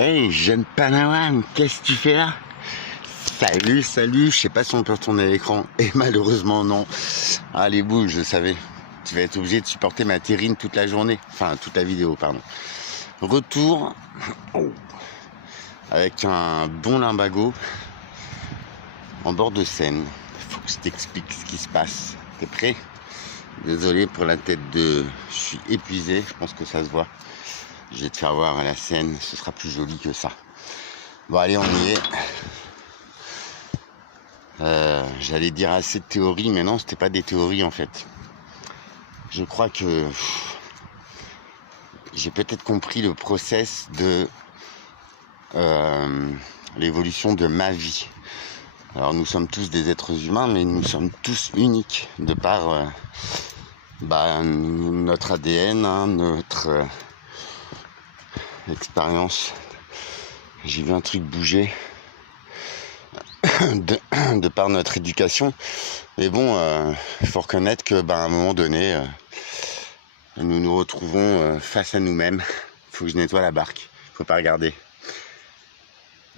Hey, jeune Panawan, qu'est-ce que tu fais là? Salut, je sais pas si on peut retourner à l'écran. Et malheureusement, non. Allez, bouge, je savais. Tu vas être obligé de supporter ma terrine toute la journée. Enfin, toute la vidéo, pardon. Retour avec un bon limbago en bord de Seine. Faut que je t'explique ce qui se passe. T'es prêt? Désolé pour la tête de... Je suis épuisé, je pense que ça se voit. Je vais te faire voir la Seine, ce sera plus joli que ça. Bon, allez, on y est. J'allais dire assez de théories, mais non, c'était pas des théories en fait. Je crois que j'ai peut-être compris le process de l'évolution de ma vie. Alors nous sommes tous des êtres humains, mais nous sommes tous uniques de par notre ADN, notre expérience. J'ai vu un truc bouger de par notre éducation. Mais bon, il faut reconnaître que à un moment donné, nous nous retrouvons face à nous-mêmes. Il faut que je nettoie la barque. Il faut pas regarder.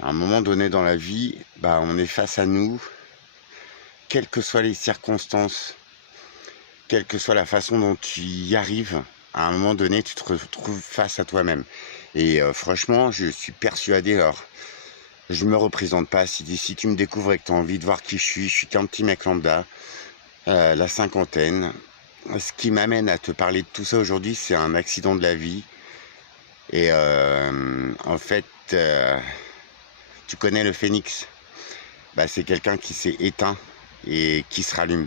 À un moment donné dans la vie, on est face à nous, quelles que soient les circonstances, quelle que soit la façon dont tu y arrives, à un moment donné, tu te retrouves face à toi-même. Et franchement, je suis persuadé, alors, je me représente pas, si tu me découvres et que tu as envie de voir qui je suis qu'un petit mec lambda, la cinquantaine. Ce qui m'amène à te parler de tout ça aujourd'hui, c'est un accident de la vie. Et en fait, tu connais le phénix. C'est quelqu'un qui s'est éteint et qui se rallume.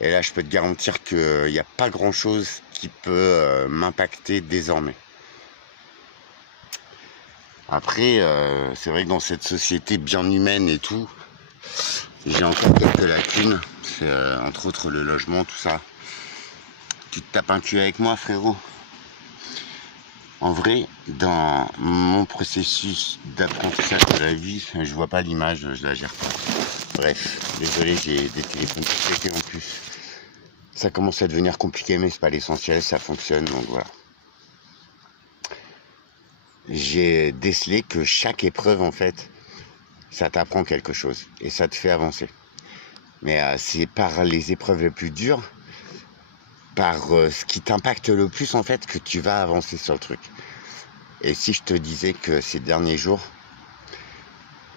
Et là, je peux te garantir qu'il n'y a pas grand-chose qui peut m'impacter désormais. Après, c'est vrai que dans cette société bien humaine et tout, j'ai encore quelques lacunes. C'est entre autres le logement, tout ça. Tu te tapes un cul avec moi, frérot? En vrai, dans mon processus d'apprentissage de la vie, je vois pas l'image, je la gère pas. Bref, désolé, j'ai des téléphones tout pétés en plus. Ça commence à devenir compliqué, mais c'est pas l'essentiel, ça fonctionne, donc voilà. J'ai décelé que chaque épreuve, en fait, ça t'apprend quelque chose et ça te fait avancer. Mais c'est par les épreuves les plus dures, par ce qui t'impacte le plus, en fait, que tu vas avancer sur le truc. Et si je te disais que ces derniers jours,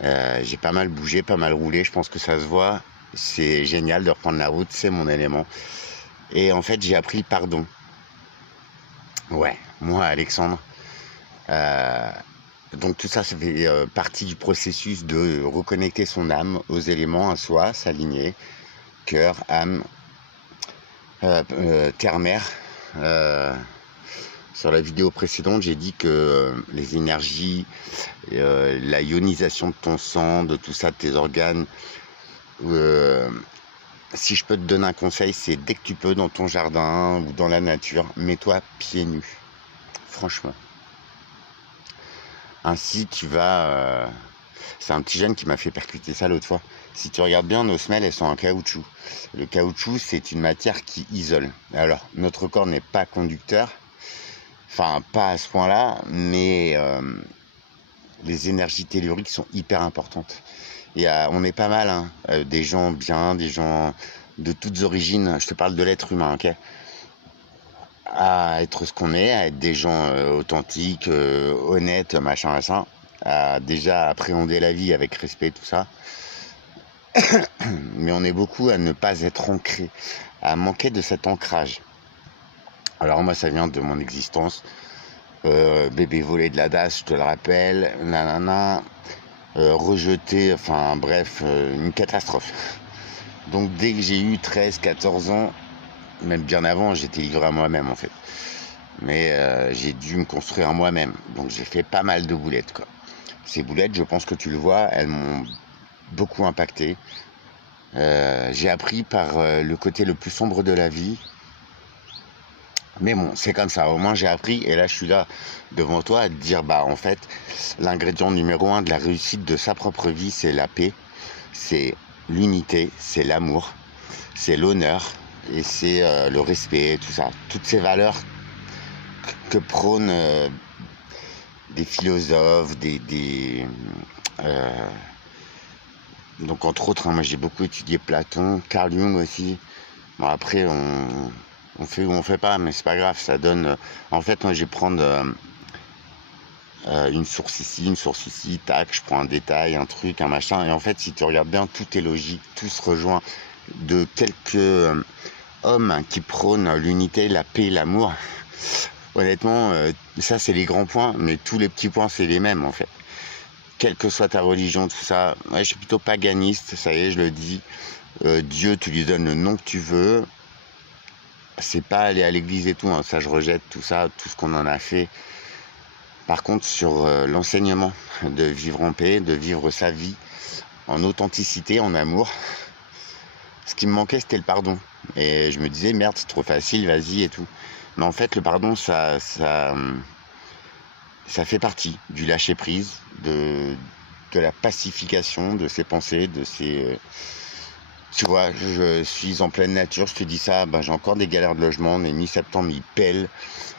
j'ai pas mal bougé, pas mal roulé, je pense que ça se voit. C'est génial de reprendre la route, c'est mon élément. Et en fait, j'ai appris le pardon. Ouais, moi, Alexandre. Donc tout ça, ça fait partie du processus de reconnecter son âme aux éléments, à soi, s'aligner, cœur, âme, terre-mère. Sur la vidéo précédente, j'ai dit que les énergies, la ionisation de ton sang, de tout ça, de tes organes, si je peux te donner un conseil, c'est dès que tu peux dans ton jardin ou dans la nature, mets-toi pieds nus. Franchement. Ainsi, tu vas... c'est un petit jeune qui m'a fait percuter ça l'autre fois. Si tu regardes bien, nos semelles, elles sont en caoutchouc. Le caoutchouc, c'est une matière qui isole. Alors, notre corps n'est pas conducteur. Enfin, pas à ce point-là, mais les énergies telluriques sont hyper importantes. Et on est pas mal, des gens bien, des gens de toutes origines. Je te parle de l'être humain, ok? À être ce qu'on est, à être des gens authentiques, honnêtes, machin, à déjà appréhender la vie avec respect, tout ça. Mais on est beaucoup à ne pas être ancré, à manquer de cet ancrage. Alors moi, ça vient de mon existence. Bébé volé de la DAS, je te le rappelle, nanana, rejeté, enfin bref, une catastrophe. Donc dès que j'ai eu 13, 14 ans, même bien avant, j'étais livré à moi-même en fait. Mais j'ai dû me construire moi-même. Donc j'ai fait pas mal de boulettes, quoi. Ces boulettes, je pense que tu le vois, elles m'ont beaucoup impacté. J'ai appris par le côté le plus sombre de la vie. Mais bon, c'est comme ça, au moins j'ai appris, et là je suis là devant toi à te dire, en fait, l'ingrédient numéro 1 de la réussite de sa propre vie, c'est la paix, c'est l'unité, c'est l'amour, c'est l'honneur, et c'est le respect, tout ça. Toutes ces valeurs que prône des philosophes, donc entre autres, hein, moi j'ai beaucoup étudié Platon, Carl Jung aussi. Bon après on fait ou on fait pas, mais c'est pas grave, ça donne. En fait, moi je vais prendre une source ici, tac, je prends un détail, un truc, un machin, et en fait si tu regardes bien, tout est logique, tout se rejoint. De quelques hommes qui prônent l'unité, la paix, l'amour, honnêtement, ça c'est les grands points, mais tous les petits points c'est les mêmes en fait. Quelle que soit ta religion, tout ça, ouais, je suis plutôt paganiste, ça y est, je le dis. Dieu, tu lui donnes le nom que tu veux. C'est pas aller à l'église et tout, hein, ça je rejette tout ça, tout ce qu'on en a fait. Par contre, sur l'enseignement de vivre en paix, de vivre sa vie en authenticité, en amour, ce qui me manquait, c'était le pardon. Et je me disais, merde, c'est trop facile, vas-y et tout. Mais en fait, le pardon, ça fait partie du lâcher-prise, de la pacification de ses pensées, de ses... Tu vois, je suis en pleine nature, je te dis ça, j'ai encore des galères de logement, on est mi-septembre, il pèle,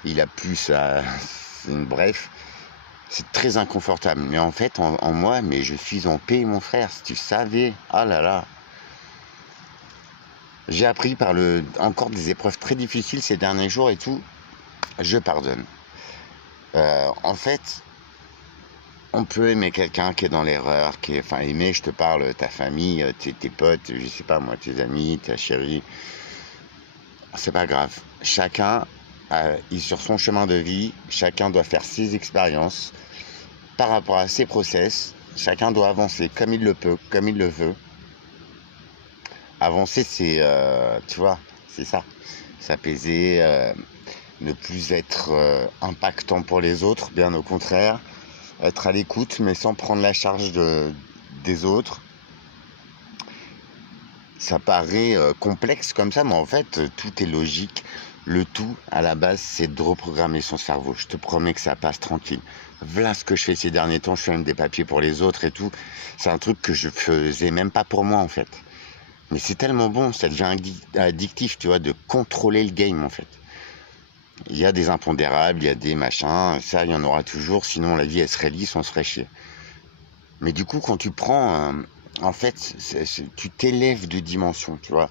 il a plu, ça... Bref, c'est très inconfortable. Mais en fait, en moi, mais je suis en paix, mon frère, si tu savais, ah là là. J'ai appris par encore des épreuves très difficiles ces derniers jours et tout, je pardonne. En fait, on peut aimer quelqu'un qui est dans l'erreur, aimer, je te parle, ta famille, tes potes, je sais pas moi, tes amis, ta chérie. C'est pas grave. Chacun est sur son chemin de vie, chacun doit faire ses expériences par rapport à ses process. Chacun doit avancer comme il le peut, comme il le veut. Avancer, c'est, tu vois, c'est ça. S'apaiser, ne plus être impactant pour les autres, bien au contraire. Être à l'écoute, mais sans prendre la charge des autres. Ça paraît complexe comme ça, mais en fait, tout est logique. Le tout, à la base, c'est de reprogrammer son cerveau. Je te promets que ça passe tranquille. Voilà ce que je fais ces derniers temps. Je fais même des papiers pour les autres et tout. C'est un truc que je faisais même pas pour moi, en fait. Mais c'est tellement bon, ça devient addictif, tu vois, de contrôler le game, en fait. Il y a des impondérables, il y a des machins, ça, il y en aura toujours, sinon la vie, elle serait lisse, on se ferait chier. Mais du coup, quand tu prends, en fait, tu t'élèves de dimension, tu vois.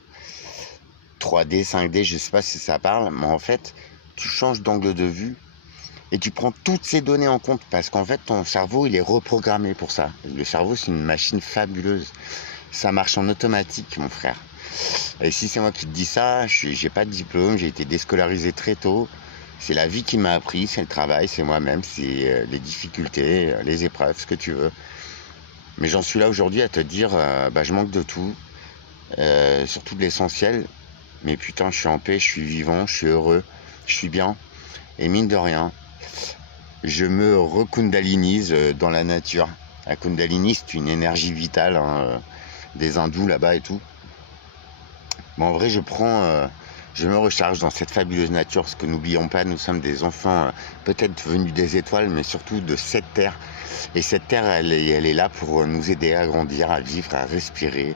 3D, 5D, je sais pas si ça parle, mais en fait, tu changes d'angle de vue et tu prends toutes ces données en compte, parce qu'en fait, ton cerveau, il est reprogrammé pour ça. Le cerveau, c'est une machine fabuleuse. Ça marche en automatique, mon frère. Et si c'est moi qui te dis ça, j'ai pas de diplôme, j'ai été déscolarisé très tôt. C'est la vie qui m'a appris, c'est le travail, c'est moi-même, c'est les difficultés, les épreuves, ce que tu veux. Mais j'en suis là aujourd'hui à te dire, je manque de tout, surtout de l'essentiel. Mais putain, je suis en paix, je suis vivant, je suis heureux, je suis bien. Et mine de rien, je me rekundalinize dans la nature. La kundalini, c'est une énergie vitale, hein, des hindous là-bas et tout. Mais en vrai, je me recharge dans cette fabuleuse nature, parce que n'oublions pas, nous sommes des enfants peut-être venus des étoiles, mais surtout de cette terre. Et cette terre, elle est là pour nous aider à grandir, à vivre, à respirer,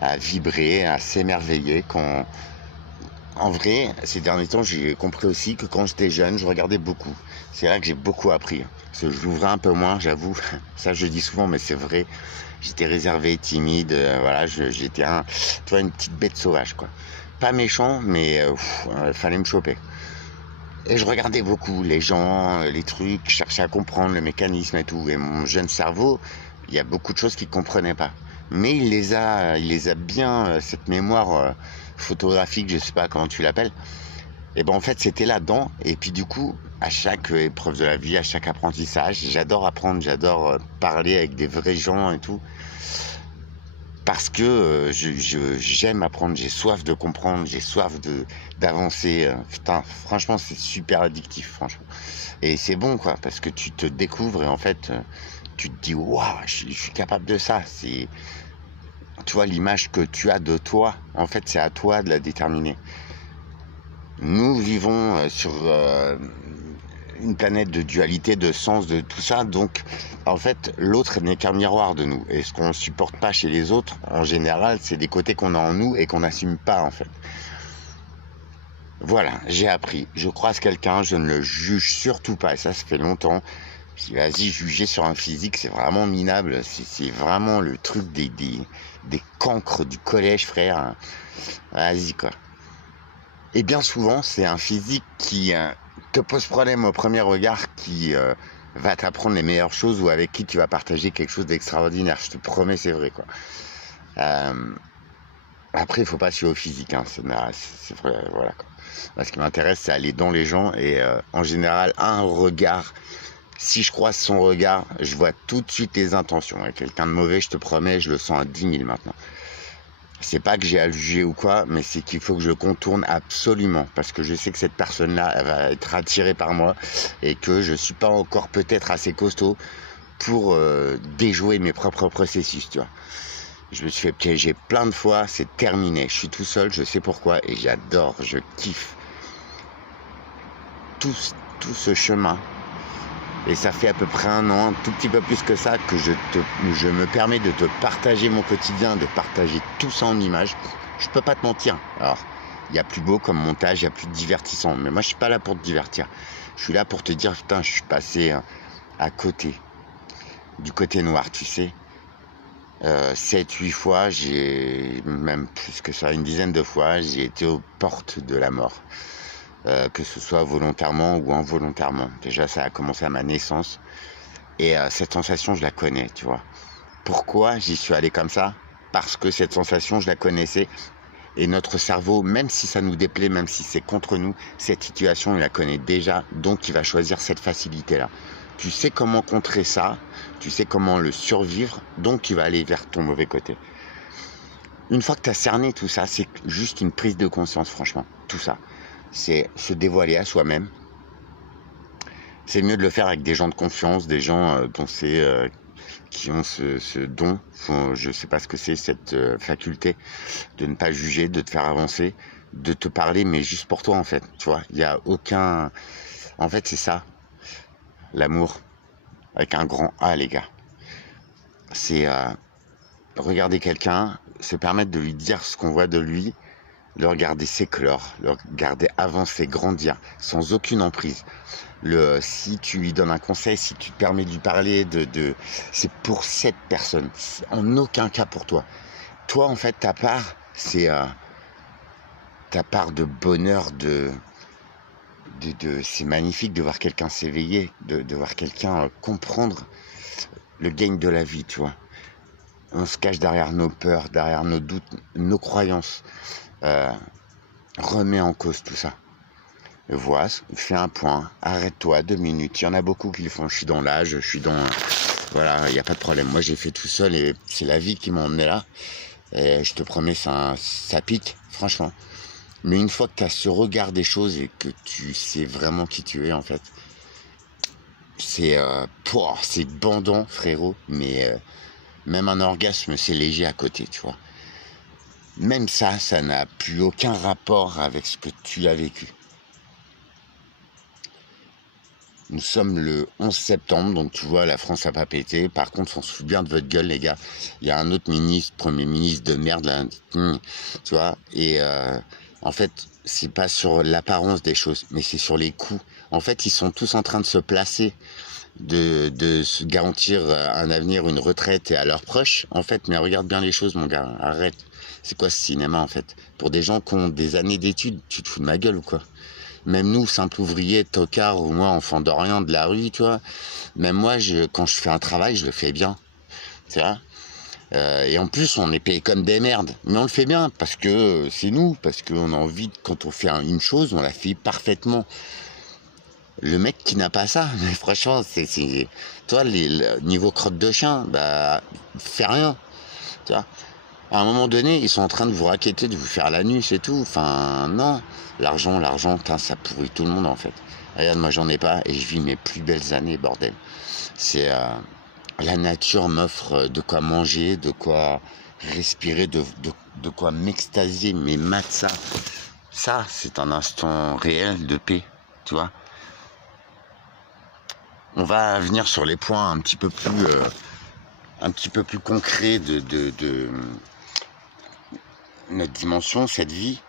à vibrer, à s'émerveiller. En vrai, ces derniers temps, j'ai compris aussi que quand j'étais jeune, je regardais beaucoup. C'est là que j'ai beaucoup appris. Parce que j'ouvrais un peu moins, j'avoue. Ça, je le dis souvent, mais c'est vrai. J'étais réservé, timide. Voilà, j'étais tu vois, une petite bête sauvage, quoi. Pas méchant, mais fallait me choper. Et je regardais beaucoup les gens, les trucs, je cherchais à comprendre le mécanisme et tout. Et mon jeune cerveau, il y a beaucoup de choses qu'il ne comprenait pas. Mais il les a bien, cette mémoire photographique, je sais pas comment tu l'appelles. Et en fait, c'était là-dedans. Et puis du coup, à chaque épreuve de la vie, à chaque apprentissage, j'adore apprendre, j'adore parler avec des vrais gens et tout. Parce que j'aime apprendre, j'ai soif de comprendre, j'ai soif d'avancer. Putain, franchement, c'est super addictif, franchement. Et c'est bon, quoi, parce que tu te découvres et en fait, tu te dis, waouh, je suis capable de ça. C'est, tu vois, l'image que tu as de toi, en fait, c'est à toi de la déterminer. Nous vivons sur une planète de dualité, de sens, de tout ça. Donc, en fait, l'autre n'est qu'un miroir de nous. Et ce qu'on ne supporte pas chez les autres, en général, c'est des côtés qu'on a en nous et qu'on n'assume pas, en fait. Voilà, j'ai appris. Je croise quelqu'un, je ne le juge surtout pas. Et ça fait longtemps. Je dis, vas-y, juger sur un physique, c'est vraiment minable. C'est vraiment le truc des cancres du collège, frère. Vas-y, quoi. Et bien souvent, c'est un physique qui te pose problème au premier regard, qui va t'apprendre les meilleures choses ou avec qui tu vas partager quelque chose d'extraordinaire. Je te promets, c'est vrai, quoi. Après, il faut pas se fier au physique, hein. C'est vrai, voilà, quoi. Moi, ce qui m'intéresse, c'est aller dans les gens et en général, un regard. Si je croise son regard, je vois tout de suite les intentions. Et quelqu'un de mauvais, je te promets, je le sens à 10 000 maintenant. C'est pas que j'ai à le juger ou quoi, mais c'est qu'il faut que je contourne absolument. Parce que je sais que cette personne-là, elle va être attirée par moi. Et que je suis pas encore peut-être assez costaud pour déjouer mes propres processus, tu vois. Je me suis fait piéger plein de fois, c'est terminé. Je suis tout seul, je sais pourquoi. Et j'adore, je kiffe tout ce chemin. Et ça fait à peu près un an, un tout petit peu plus que ça, que je me permets de te partager mon quotidien, de partager tout ça en images. Je peux pas te mentir. Alors, il y a plus beau comme montage, il y a plus divertissant. Mais moi, je suis pas là pour te divertir. Je suis là pour te dire, putain, je suis passé à côté. Du côté noir, tu sais. 7-8 fois, même plus que ça, une dizaine de fois, j'ai été aux portes de la mort. Que ce soit volontairement ou involontairement. Déjà, ça a commencé à ma naissance. Et cette sensation, je la connais, tu vois. Pourquoi j'y suis allé comme ça? Parce que cette sensation, je la connaissais. Et notre cerveau, même si ça nous déplaît, même si c'est contre nous, cette situation, il la connaît déjà. Donc, il va choisir cette facilité-là. Tu sais comment contrer ça. Tu sais comment le survivre. Donc, tu vas aller vers ton mauvais côté. Une fois que tu as cerné tout ça, c'est juste une prise de conscience, franchement. Tout ça. C'est se dévoiler à soi-même. C'est mieux de le faire avec des gens de confiance, des gens dont qui ont ce don. Je sais pas ce que c'est, cette faculté de ne pas juger, de te faire avancer, de te parler, mais juste pour toi en fait. Tu vois, il y a aucun. En fait, c'est ça, l'amour avec un grand A, les gars. C'est regarder quelqu'un, se permettre de lui dire ce qu'on voit de lui. Le regarder s'éclore, le regarder avancer, grandir, sans aucune emprise. Si tu lui donnes un conseil, si tu te permets de lui parler, c'est pour cette personne, en aucun cas pour toi. Toi, en fait, ta part, c'est ta part de bonheur, c'est magnifique de voir quelqu'un s'éveiller, de voir quelqu'un comprendre le gain de la vie, tu vois. On se cache derrière nos peurs, derrière nos doutes, nos croyances. Remets en cause tout ça. Vois, fais un point, arrête-toi 2 minutes. Il y en a beaucoup qui le font. Je suis dans l'âge, je suis dans. Voilà, il n'y a pas de problème. Moi, j'ai fait tout seul et c'est la vie qui m'a emmené là. Et je te promets, ça pique, franchement. Mais une fois que tu as ce regard des choses et que tu sais vraiment qui tu es, en fait, c'est bandant, frérot. Mais même un orgasme, c'est léger à côté, tu vois. Même ça n'a plus aucun rapport avec ce que tu as vécu. Nous sommes le 11 septembre, donc tu vois, la France a pas pété. Par contre, on se fout bien de votre gueule, les gars. Il y a un autre premier ministre de merde, là, tu vois. Et en fait, c'est pas sur l'apparence des choses, mais c'est sur les coups. En fait, ils sont tous en train de se placer, de se garantir un avenir, une retraite et à leurs proches. En fait, mais regarde bien les choses, mon gars. Arrête. C'est quoi ce cinéma, en fait? Pour des gens qui ont des années d'études, tu te fous de ma gueule ou quoi? Même nous, simples ouvriers, tocards, ou moi, enfant d'Orient, de la rue, tu vois. Même moi, quand je fais un travail, je le fais bien. Tu vois. Et en plus, on est payé comme des merdes. Mais on le fait bien, parce que c'est nous, parce qu'on a envie, quand on fait une chose, on la fait parfaitement. Le mec qui n'a pas ça, mais franchement, toi, le niveau crotte de chien, bah, fais rien. Tu vois. À un moment donné, ils sont en train de vous racketter, de vous faire la nuit, c'est tout. Enfin, non. L'argent, ça pourrit tout le monde, en fait. Regarde, moi, j'en ai pas et je vis mes plus belles années, bordel. C'est... la nature m'offre de quoi manger, de quoi respirer, de quoi m'extasier. Mais ça, c'est un instant réel de paix, tu vois. On va venir sur les points un petit peu plus concrets de notre dimension, cette vie,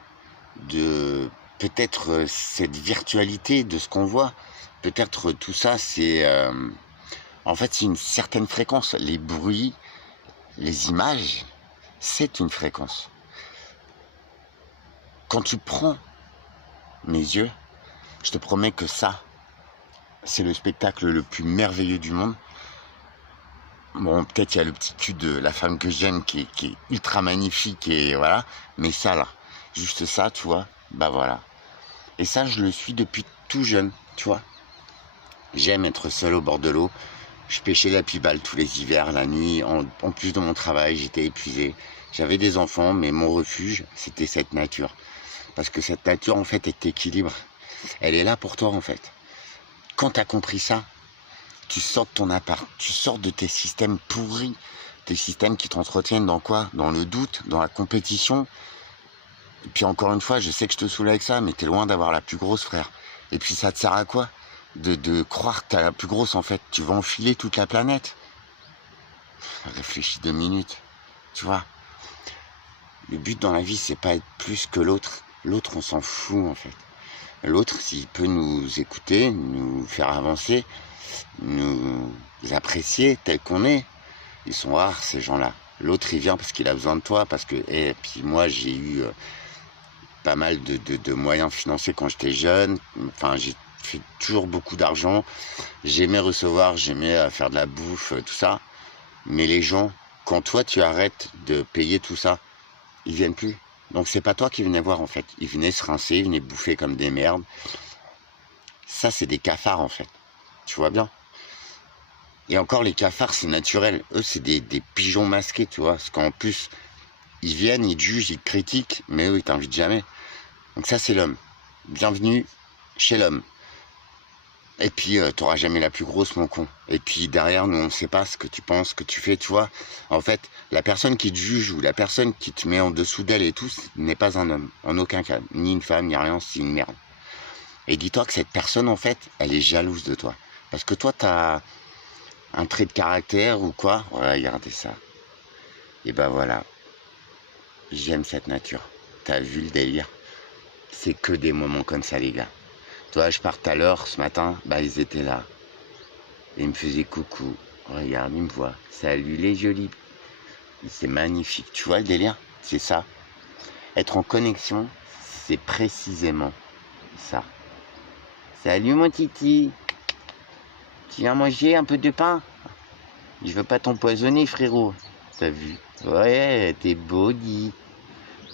de peut-être cette virtualité de ce qu'on voit. Peut-être tout ça, c'est En fait, c'est une certaine fréquence. Les bruits, les images, c'est une fréquence. Quand tu prends mes yeux, je te promets que ça, c'est le spectacle le plus merveilleux du monde. Bon, peut-être il y a le petit cul de la femme que j'aime qui est ultra magnifique et voilà. Mais ça là, juste ça, tu vois, bah voilà. Et ça, je le suis depuis tout jeune, tu vois. J'aime être seul au bord de l'eau. Je pêchais la pibale tous les hivers, la nuit. En plus de mon travail, j'étais épuisé. J'avais des enfants, mais mon refuge, c'était cette nature. Parce que cette nature, en fait, est équilibre. Elle est là pour toi, en fait. Quand tu as compris ça, tu sors de ton appart, tu sors de tes systèmes pourris, tes systèmes qui t'entretiennent dans quoi? Dans le doute, dans la compétition. Et puis encore une fois, je sais que je te saoule avec ça, mais t'es loin d'avoir la plus grosse, frère. Et puis ça te sert à quoi? De croire que t'as la plus grosse, en fait. Tu vas enfiler toute la planète. Réfléchis 2 minutes, tu vois. Le but dans la vie, c'est pas être plus que l'autre. L'autre, on s'en fout, en fait. L'autre, s'il peut nous écouter, nous faire avancer, nous apprécier tel qu'on est, ils sont rares, ces gens-là. L'autre, il vient parce qu'il a besoin de toi, parce que... Et puis moi, j'ai eu pas mal de moyens financiers quand j'étais jeune. Enfin, j'ai fait toujours beaucoup d'argent. J'aimais recevoir, j'aimais faire de la bouffe, tout ça. Mais les gens, quand toi, tu arrêtes de payer tout ça, ils viennent plus. Donc c'est pas toi qui venais voir, en fait. Ils venaient se rincer, ils venaient bouffer comme des merdes. Ça, c'est des cafards, en fait. Tu vois bien. Et encore, les cafards, c'est naturel. Eux, c'est des pigeons masqués, tu vois. Parce qu'en plus, ils viennent, ils te jugent, ils te critiquent, mais eux, ils t'invitent jamais. Donc ça, c'est l'homme. Bienvenue chez l'homme. Et puis, t'auras jamais la plus grosse, mon con. Et puis, derrière, nous, on ne sait pas ce que tu penses, ce que tu fais, tu vois. En fait, la personne qui te juge ou la personne qui te met en dessous d'elle et tout, n'est pas un homme. En aucun cas. Ni une femme, ni rien, c'est une merde. Et dis-toi que cette personne, en fait, elle est jalouse de toi. Parce que toi, t'as un trait de caractère ou quoi. Regardez ça. Et ben voilà. J'aime cette nature. T'as vu le délire? C'est que des moments comme ça, les gars. Toi, je pars à l'heure ce matin, bah ils étaient là. Et ils me faisaient coucou. Regarde, ils me voient. Salut les jolis. C'est magnifique. Tu vois le délire? C'est ça. Être en connexion, c'est précisément ça. Salut mon titi. Tu viens manger un peu de pain? Je veux pas t'empoisonner, frérot. T'as vu? Ouais, t'es beau, dit.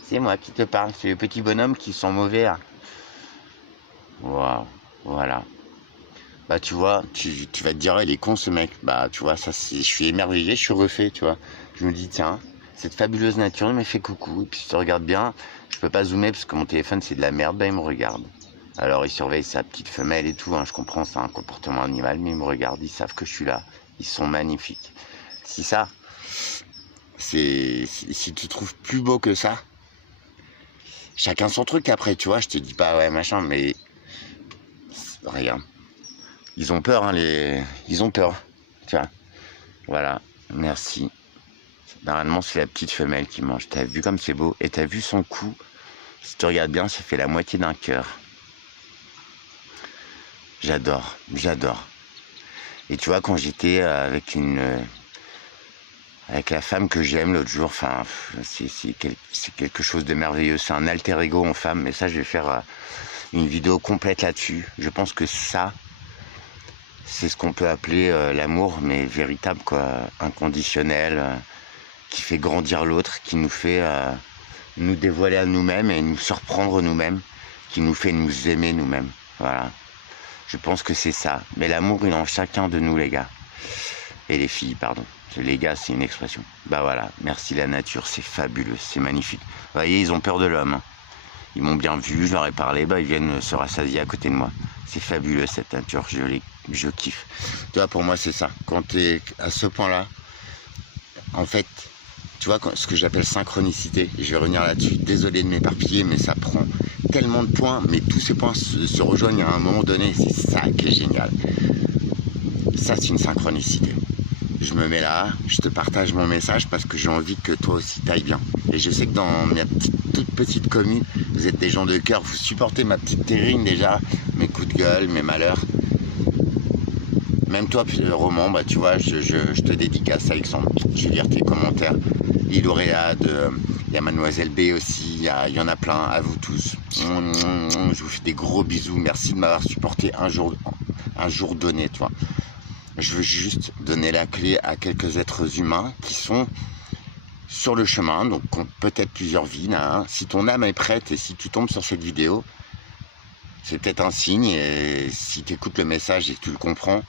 C'est moi qui te parle. C'est le petit bonhomme qui sent mauvais, là. Waouh, voilà. Bah tu vois, tu vas te dire, il est con ce mec. Bah tu vois, ça c'est, je suis émerveillé, je suis refait, tu vois. Je me dis, tiens, cette fabuleuse nature, il me fait coucou. Et puis si tu regardes bien, je peux pas zoomer parce que mon téléphone c'est de la merde, bah il me regarde. Alors il surveille sa petite femelle et tout, hein, je comprends, c'est un comportement animal, mais ils me regardent, ils savent que je suis là. Ils sont magnifiques. Si ça, si tu trouves plus beau que ça, chacun son truc après, tu vois, je te dis pas, ouais, machin, mais... Regarde. Ils ont peur, hein, ils ont peur. Tu vois. Voilà. Merci. Normalement, c'est la petite femelle qui mange. T'as vu comme c'est beau? Et t'as vu son cou? Si tu regardes bien, ça fait la moitié d'un cœur. J'adore. J'adore. Et tu vois, quand j'étais avec la femme que j'aime l'autre jour, enfin, c'est quelque chose de merveilleux. C'est un alter ego en femme. Mais ça, je vais faire... une vidéo complète là-dessus. Je pense que ça, c'est ce qu'on peut appeler l'amour, mais véritable, quoi, inconditionnel, qui fait grandir l'autre, qui nous fait nous dévoiler à nous-mêmes et nous surprendre nous-mêmes, qui nous fait nous aimer nous-mêmes. Voilà. Je pense que c'est ça. Mais l'amour, il est en chacun de nous, les gars. Et les filles, pardon. Les gars, c'est une expression. Bah voilà, merci la nature, c'est fabuleux, c'est magnifique. Vous voyez, ils ont peur de l'homme, hein. Ils m'ont bien vu, je leur ai parlé, bah ils viennent se rassasier à côté de moi. C'est fabuleux cette nature, je kiffe. Tu vois, pour moi c'est ça. Quand tu es à ce point-là, en fait, tu vois, ce que j'appelle synchronicité, et je vais revenir là-dessus, désolé de m'éparpiller, mais ça prend tellement de points, mais tous ces points se rejoignent à un moment donné, c'est ça qui est génial. Ça, c'est une synchronicité. Je me mets là, je te partage mon message parce que j'ai envie que toi aussi t'ailles bien. Et je sais que dans ma toute petite commune, vous êtes des gens de cœur, vous supportez ma petite terrine déjà, mes coups de gueule, mes malheurs. Même toi, Roman, bah, tu vois, je te dédicace, Alexandre. Je vais lire tes commentaires. Iloréade, il y a Mademoiselle B aussi, il y en a plein, à vous tous. Je vous fais des gros bisous. Merci de m'avoir supporté un jour donné, tu vois. Je veux juste donner la clé à quelques êtres humains qui sont sur le chemin, donc qui ont peut-être plusieurs vies. Là, hein. Si ton âme est prête et si tu tombes sur cette vidéo, c'est peut-être un signe. Et si tu écoutes le message et que tu le comprends,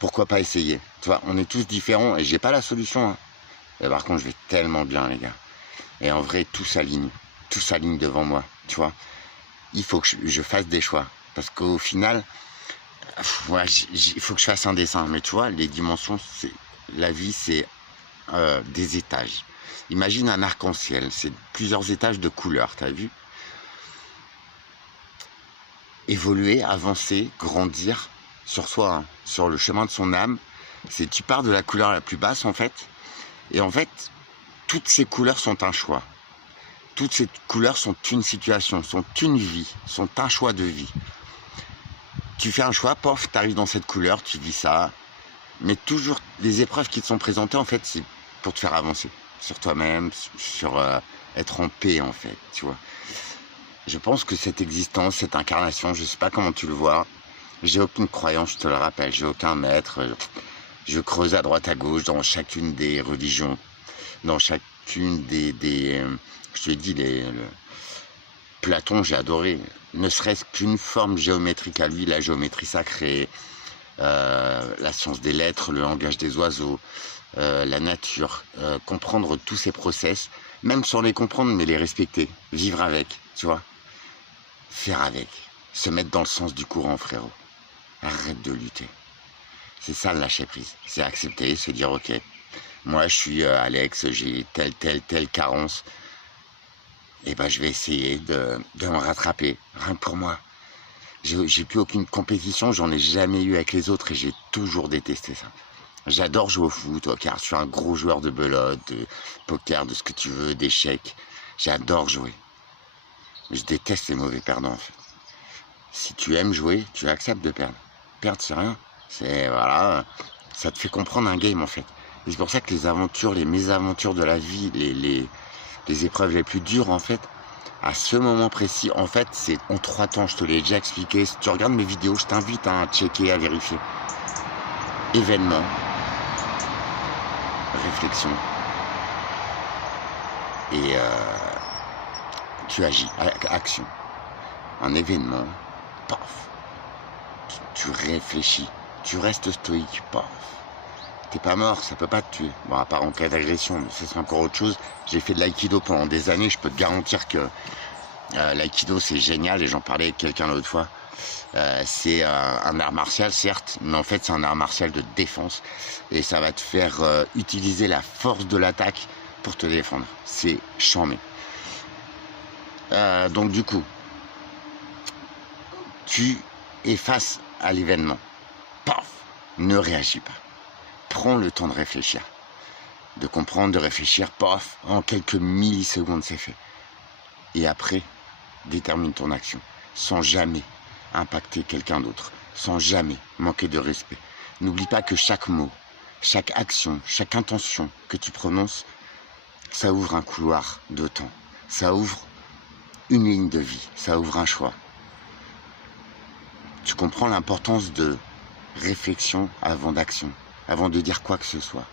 pourquoi pas essayer? Tu vois, on est tous différents et j'ai pas la solution. Hein. Et par contre, je vais tellement bien, les gars. Et en vrai, tout s'aligne devant moi. Tu vois, il faut que je fasse des choix parce qu'au final, ouais, il faut que je fasse un dessin. Mais tu vois, les dimensions, la vie, c'est des étages. Imagine un arc-en-ciel, c'est plusieurs étages de couleurs, t'as vu? Évoluer, avancer, grandir sur soi, hein, sur le chemin de son âme, c'est tu pars de la couleur la plus basse en fait, et en fait, toutes ces couleurs sont un choix. Toutes ces couleurs sont une situation, sont une vie, sont un choix de vie. Tu fais un choix, pof, t'arrives dans cette couleur, tu vis ça, mais toujours les épreuves qui te sont présentées en fait, c'est pour te faire avancer sur toi-même, sur être en paix en fait, tu vois. Je pense que cette existence, cette incarnation, je sais pas comment tu le vois, j'ai aucune croyance, je te le rappelle, j'ai aucun maître, je creuse à droite à gauche dans chacune des religions, dans chacune je te dis, Platon, j'ai adoré, ne serait-ce qu'une forme géométrique à lui, la géométrie sacrée, la science des lettres, le langage des oiseaux, la nature, comprendre tous ces process, même sans les comprendre, mais les respecter, vivre avec, tu vois, faire avec, se mettre dans le sens du courant, frérot. Arrête de lutter. C'est ça le lâcher prise, c'est accepter, se dire ok, moi je suis Alex, j'ai telle carence, et ben je vais essayer de me rattraper, rien que pour moi. J'ai plus aucune compétition, j'en ai jamais eu avec les autres et j'ai toujours détesté ça. J'adore jouer au foot, car je suis un gros joueur de belote, de poker, de ce que tu veux, d'échecs. J'adore jouer. Je déteste les mauvais perdants en fait. Si tu aimes jouer, tu acceptes de perdre. Perdre c'est rien. C'est voilà, ça te fait comprendre un game en fait. Et c'est pour ça que les aventures, les mésaventures de la vie, les épreuves les plus dures en fait, à ce moment précis, en fait, c'est en 3 temps, je te l'ai déjà expliqué. Si tu regardes mes vidéos, je t'invite à checker, à vérifier. Événement, réflexion, et tu agis, action. Un événement, paf, tu réfléchis, tu restes stoïque, paf. T'es pas mort, ça peut pas te tuer. Bon, à part en cas d'agression, mais ça c'est encore autre chose. J'ai fait de l'aïkido pendant des années, je peux te garantir que l'aïkido c'est génial, et j'en parlais avec quelqu'un l'autre fois. C'est un art martial certes, mais en fait c'est un art martial de défense, et ça va te faire utiliser la force de l'attaque pour te défendre. C'est charmé. Donc du coup, tu es face à l'événement. Paf, ne réagis pas. Prends le temps de réfléchir, de comprendre, de réfléchir, paf, en quelques millisecondes c'est fait. Et après, détermine ton action, sans jamais impacter quelqu'un d'autre, sans jamais manquer de respect. N'oublie pas que chaque mot, chaque action, chaque intention que tu prononces, ça ouvre un couloir de temps, ça ouvre une ligne de vie, ça ouvre un choix. Tu comprends l'importance de réflexion avant d'action, avant de dire quoi que ce soit.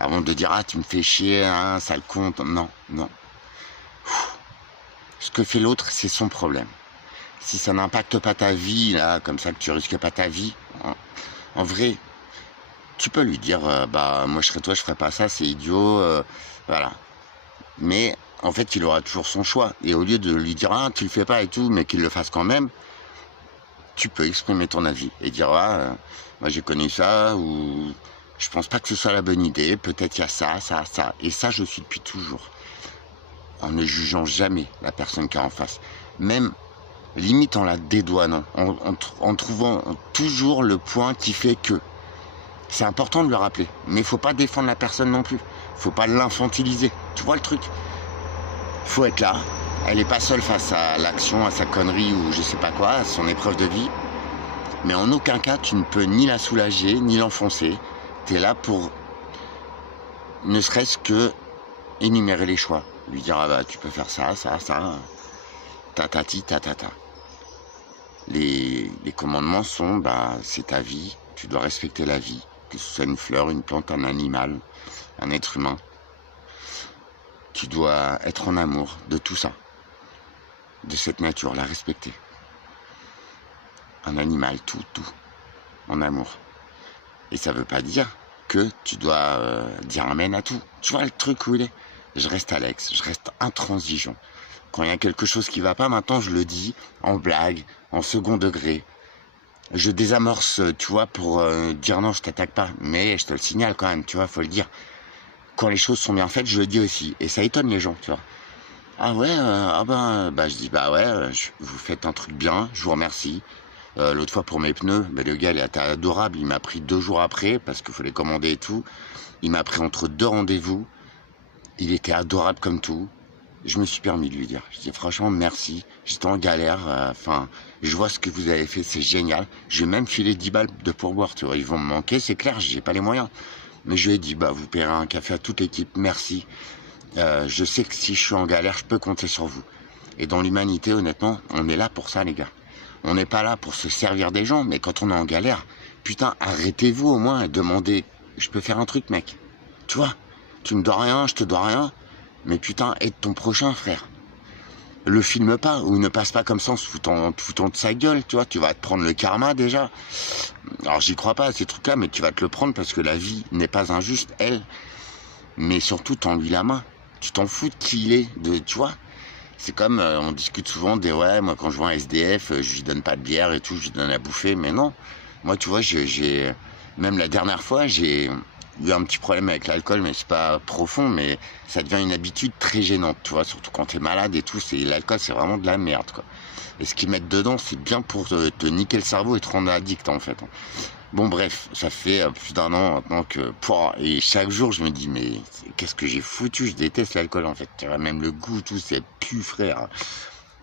Avant de dire, ah, tu me fais chier, hein, ça le compte. Non, non. Ce que fait l'autre, c'est son problème. Si ça n'impacte pas ta vie, là, comme ça que tu risques pas ta vie, en vrai, tu peux lui dire, bah, moi je serais toi, je ferais pas ça, c'est idiot, voilà. Mais, en fait, il aura toujours son choix. Et au lieu de lui dire, ah, tu le fais pas et tout, mais qu'il le fasse quand même, tu peux exprimer ton avis et dire, ah, moi j'ai connu ça, ou je pense pas que ce soit la bonne idée, peut-être il y a ça, ça, ça. Et ça, je suis depuis toujours. En ne jugeant jamais la personne qui est en face. Même, limite en la dédouanant, en trouvant toujours le point qui fait que. C'est important de le rappeler, mais il faut pas défendre la personne non plus. Faut pas l'infantiliser. Tu vois le truc? Faut être là. Elle est pas seule face à l'action, à sa connerie ou je sais pas quoi, à son épreuve de vie. Mais en aucun cas, tu ne peux ni la soulager, ni l'enfoncer. Tu es là pour, ne serait-ce que, énumérer les choix. Lui dire, ah bah, tu peux faire ça, ça, ça, tatati, tatata. Les commandements sont, bah, c'est ta vie, tu dois respecter la vie, que ce soit une fleur, une plante, un animal, un être humain. Tu dois être en amour de tout ça, de cette nature, la respecter. Un animal, tout, en amour. Et ça veut pas dire que tu dois dire amen à tout. Tu vois le truc où il est? Je reste Alex, je reste intransigeant. Quand il y a quelque chose qui va pas, maintenant je le dis en blague, en second degré. Je désamorce, tu vois, pour dire non, je t'attaque pas. Mais je te le signale quand même, tu vois, faut le dire. Quand les choses sont bien faites, je le dis aussi. Et ça étonne les gens, tu vois. Ah ouais, je dis, bah ouais, vous faites un truc bien, je vous remercie. L'autre fois pour mes pneus, le gars il était adorable, il m'a pris 2 jours après parce qu'il fallait commander et tout. Il m'a pris entre 2 rendez-vous. Il était adorable comme tout. Je me suis permis de lui dire. Je dis franchement merci. J'étais en galère. Je vois ce que vous avez fait, c'est génial. Je vais même filer 10 balles de pourboire. Tu vois, ils vont me manquer, c'est clair. J'ai pas les moyens. Mais je lui ai dit bah vous paierez un café à toute l'équipe. Merci. Je sais que si je suis en galère, je peux compter sur vous. Et dans l'humanité, honnêtement, on est là pour ça, les gars. On n'est pas là pour se servir des gens, mais quand on est en galère, putain, arrêtez-vous au moins et demandez, je peux faire un truc, mec. Tu vois, tu me dois rien, je te dois rien, mais putain, aide ton prochain, frère. Le filme pas, ou ne passe pas comme ça en te foutant de sa gueule, tu vois, tu vas te prendre le karma déjà. Alors j'y crois pas à ces trucs-là, mais tu vas te le prendre parce que la vie n'est pas injuste, elle. Mais surtout, tends-lui la main. Tu t'en fous de qui il est, tu vois. C'est comme, on discute souvent des ouais, moi quand je vois un SDF, je lui donne pas de bière et tout, je lui donne à bouffer, mais non. Moi, tu vois, même la dernière fois, j'ai eu un petit problème avec l'alcool, mais c'est pas profond, mais ça devient une habitude très gênante, tu vois, surtout quand t'es malade et tout, l'alcool, c'est vraiment de la merde, quoi. Et ce qu'ils mettent dedans, c'est bien pour te niquer le cerveau et te rendre addict, en fait. Bon, bref, ça fait plus d'1 an maintenant que... Et chaque jour, je me dis, mais qu'est-ce que j'ai foutu? Je déteste l'alcool, en fait. Même le goût, tout, c'est plus, frère.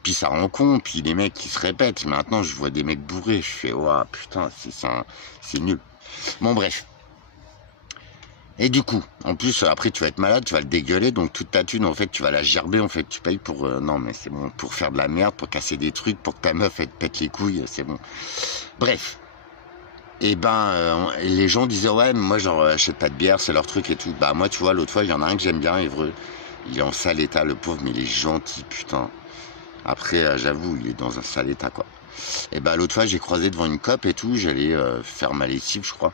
Puis ça rend con, puis les mecs qui se répètent. Maintenant, je vois des mecs bourrés, je fais, ouah, putain, c'est nul. Bon, bref. Et du coup, en plus, après, tu vas être malade, tu vas le dégueuler, donc toute ta thune, en fait, tu vas la gerber, en fait, tu payes pour... non, mais c'est bon, pour faire de la merde, pour casser des trucs, pour que ta meuf, elle te pète les couilles, c'est bon. Bref. Et les gens disaient, ouais, mais moi, genre, achète pas de bière, c'est leur truc et tout. Bah, moi, tu vois, l'autre fois, il y en a un que j'aime bien, Évreux. Il est en sale état, le pauvre, mais il est gentil, putain. Après, j'avoue, il est dans un sale état, quoi. Et l'autre fois, j'ai croisé devant une COP et tout, j'allais faire ma lessive, je crois.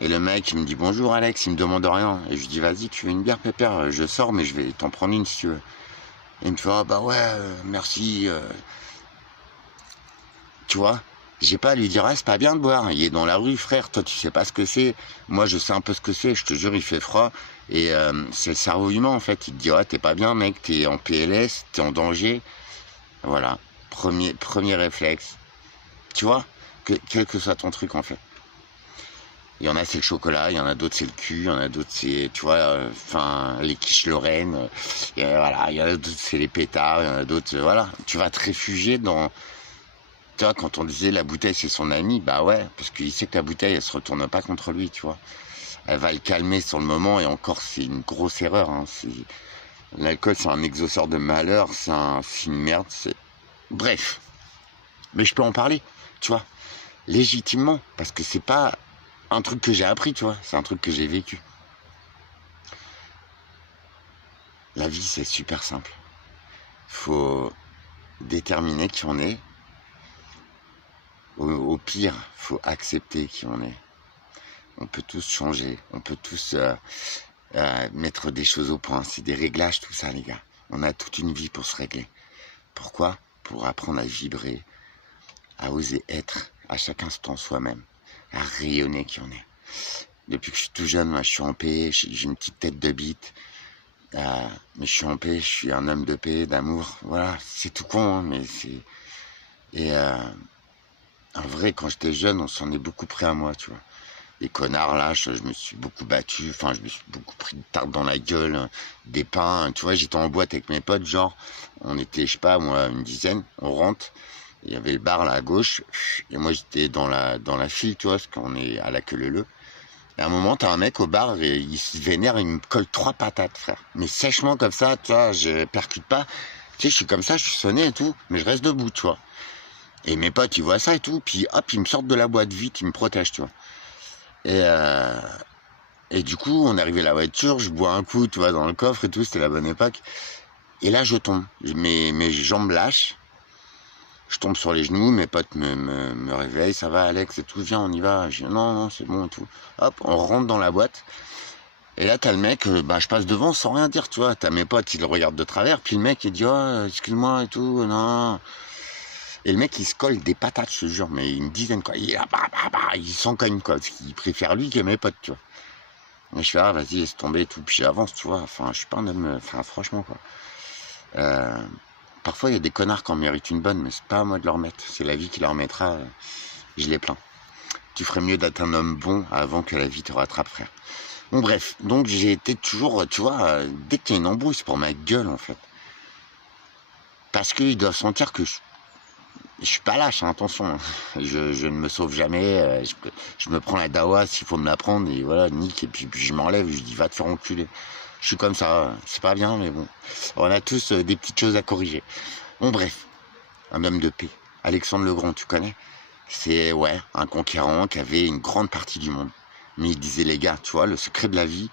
Et le mec, il me dit, bonjour Alex, il me demande rien. Et je lui dis, vas-y, tu veux une bière, pépère? Je sors, mais je vais t'en prendre une si tu veux. Et il me fait, ah bah ouais, merci. Tu vois? J'ai pas à lui dire, ah, c'est pas bien de boire. Il est dans la rue, frère, toi, tu sais pas ce que c'est. Moi, je sais un peu ce que c'est, je te jure, il fait froid. Et c'est le cerveau humain, en fait. Il te dit, ouais, t'es pas bien, mec, t'es en PLS, t'es en danger. Voilà. Premier réflexe. Tu vois? Quel que soit ton truc, en fait. Il y en a, c'est le chocolat, il y en a d'autres, c'est le cul, il y en a d'autres, c'est, tu vois, les quiches Lorraine, voilà, il y en a d'autres, c'est les pétards, il y en a d'autres, voilà. Tu vas te réfugier dans, tu vois, quand on disait la bouteille, c'est son ami, bah ouais, parce qu'il sait que la bouteille, elle se retourne pas contre lui, tu vois. Elle va le calmer sur le moment, et encore, c'est une grosse erreur, hein. L'alcool, c'est un exauceur de malheur, c'est une merde, bref. Mais je peux en parler, tu vois, légitimement, parce que c'est pas un truc que j'ai appris, tu vois, c'est un truc que j'ai vécu. La vie, c'est super simple. Faut déterminer qui on est. Au pire, faut accepter qui on est. On peut tous changer, on peut tous mettre des choses au point. C'est des réglages, tout ça, les gars. On a toute une vie pour se régler. Pourquoi? Pour apprendre à vibrer, à oser être à chaque instant soi-même, à rayonner qui on est. Depuis que je suis tout jeune, moi, je suis en paix, j'ai une petite tête de bite, mais je suis en paix, je suis un homme de paix, d'amour, voilà, c'est tout con, hein, mais c'est... Et en vrai, quand j'étais jeune, on s'en est beaucoup pris à moi, tu vois. Les connards, là, je me suis beaucoup battu, je me suis beaucoup pris de tarte dans la gueule, des pains, tu vois, j'étais en boîte avec mes potes, genre, on était, je sais pas, moi, une dizaine, on rentre, Il y avait le bar là à gauche, et moi j'étais dans la file, tu vois, parce qu'on est à la queue leu. Et à un moment, t'as un mec au bar, et il se vénère, il me colle 3 patates, frère. Mais sèchement comme ça, tu vois, je percute pas. Tu sais, je suis comme ça, je suis sonné et tout, mais je reste debout, tu vois. Et mes potes, ils voient ça et tout, puis hop, ils me sortent de la boîte vite, ils me protègent, tu vois. Et, euh, et du coup, on est arrivé à la voiture, je bois un coup, tu vois, dans le coffre et tout, c'était la bonne époque. Et là, je tombe. Mes jambes lâchent. Je tombe sur les genoux, mes potes me réveillent, ça va Alex et tout, viens, on y va. Je dis non, c'est bon et tout. Hop, on rentre dans la boîte. Et là, t'as le mec, je passe devant sans rien dire, tu vois. T'as mes potes, ils le regardent de travers, puis le mec, il dit, oh, excuse-moi et tout, non. Et le mec, il se colle des patates, je te jure, mais une dizaine, quoi. Il s'en cogne, quoi, parce qu'il préfère lui que mes potes, tu vois. Et je fais, ah, vas-y, laisse tomber et tout, puis j'avance, tu vois. Enfin, je suis pas un homme, enfin, franchement, quoi. Parfois, il y a des connards qui en méritent une bonne, mais c'est pas à moi de leur mettre. C'est la vie qui leur mettra, je les plains. Tu ferais mieux d'être un homme bon avant que la vie te rattrape, frère. Bon, bref, donc j'ai été toujours, tu vois, dès qu'il y a une embrouille, c'est pour ma gueule, en fait. Parce qu'ils doivent sentir que je suis pas lâche, hein, attention. Hein. Je ne me sauve jamais. Je me prends la dawa s'il faut me la prendre, et voilà, nique, et puis je m'enlève, je dis, va te faire enculer. Je suis comme ça, c'est pas bien, mais bon. On a tous des petites choses à corriger. Bon, bref, un homme de paix. Alexandre le Grand, tu connais? C'est, ouais, un conquérant qui avait une grande partie du monde. Mais il disait, les gars, tu vois, le secret de la vie,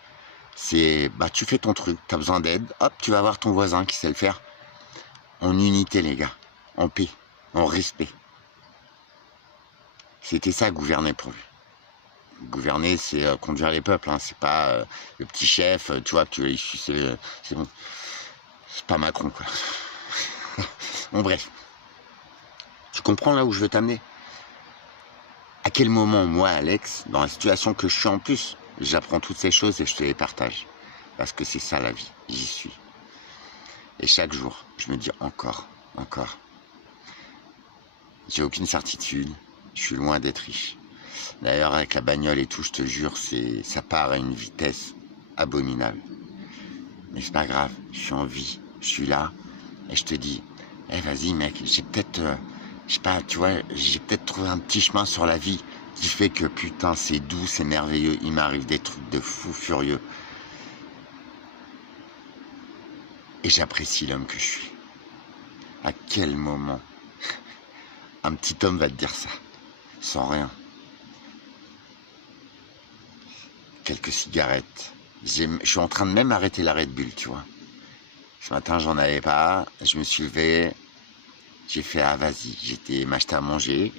c'est, tu fais ton truc, t'as besoin d'aide, hop, tu vas voir ton voisin qui sait le faire. En unité, les gars, en paix, en respect. C'était ça, gouverner pour lui. Gouverner, c'est conduire les peuples, hein. C'est pas le petit chef, tu vois, c'est bon. C'est pas Macron, quoi. Bon, bref. Tu comprends là où je veux t'amener? À quel moment, moi, Alex, dans la situation que je suis en plus, j'apprends toutes ces choses et je te les partage. Parce que c'est ça la vie, j'y suis. Et chaque jour, je me dis encore. J'ai aucune certitude, je suis loin d'être riche. D'ailleurs, avec la bagnole et tout, je te jure, ça part à une vitesse abominable. Mais c'est pas grave, je suis en vie, je suis là, et je te dis, vas-y mec, j'ai peut-être, je sais pas, tu vois, j'ai peut-être trouvé un petit chemin sur la vie qui fait que putain, c'est doux, c'est merveilleux, il m'arrive des trucs de fou furieux. Et j'apprécie l'homme que je suis. À quel moment un petit homme va te dire ça, sans rien? Quelques cigarettes. Je suis en train de même arrêter la Red Bull, tu vois. Ce matin, j'en avais pas. Je me suis levé. J'ai fait, ah vas-y, j'étais m'acheter à manger.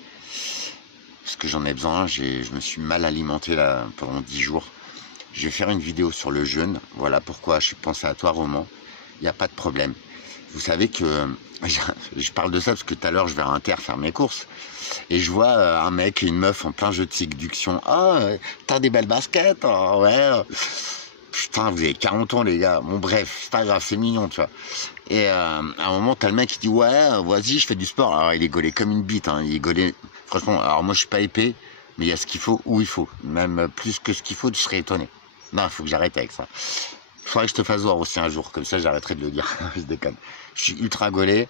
Parce que j'en ai besoin. Je me suis mal alimenté là pendant 10 jours. Je vais faire une vidéo sur le jeûne. Voilà pourquoi je pensais à toi, Roman. Il n'y a pas de problème. Vous savez que je parle de ça parce que tout à l'heure, je vais à Inter faire mes courses. Et je vois un mec et une meuf en plein jeu de séduction. Ah, t'as des belles baskets, oh, ouais. Putain, vous avez 40 ans, les gars. Bon, bref, c'est pas grave, c'est mignon, tu vois. Et à un moment, t'as le mec qui dit, ouais, vas-y, je fais du sport. Alors, il est gaulé comme une bite, hein. Il est gaulé. Franchement, alors moi, je suis pas épais, mais il y a ce qu'il faut où il faut. Même plus que ce qu'il faut, tu serais étonné. Non, il faut que j'arrête avec ça. Il faudrait que je te fasse voir aussi un jour, comme ça, j'arrêterai de le dire. Je déconne. Je suis ultra gaulé.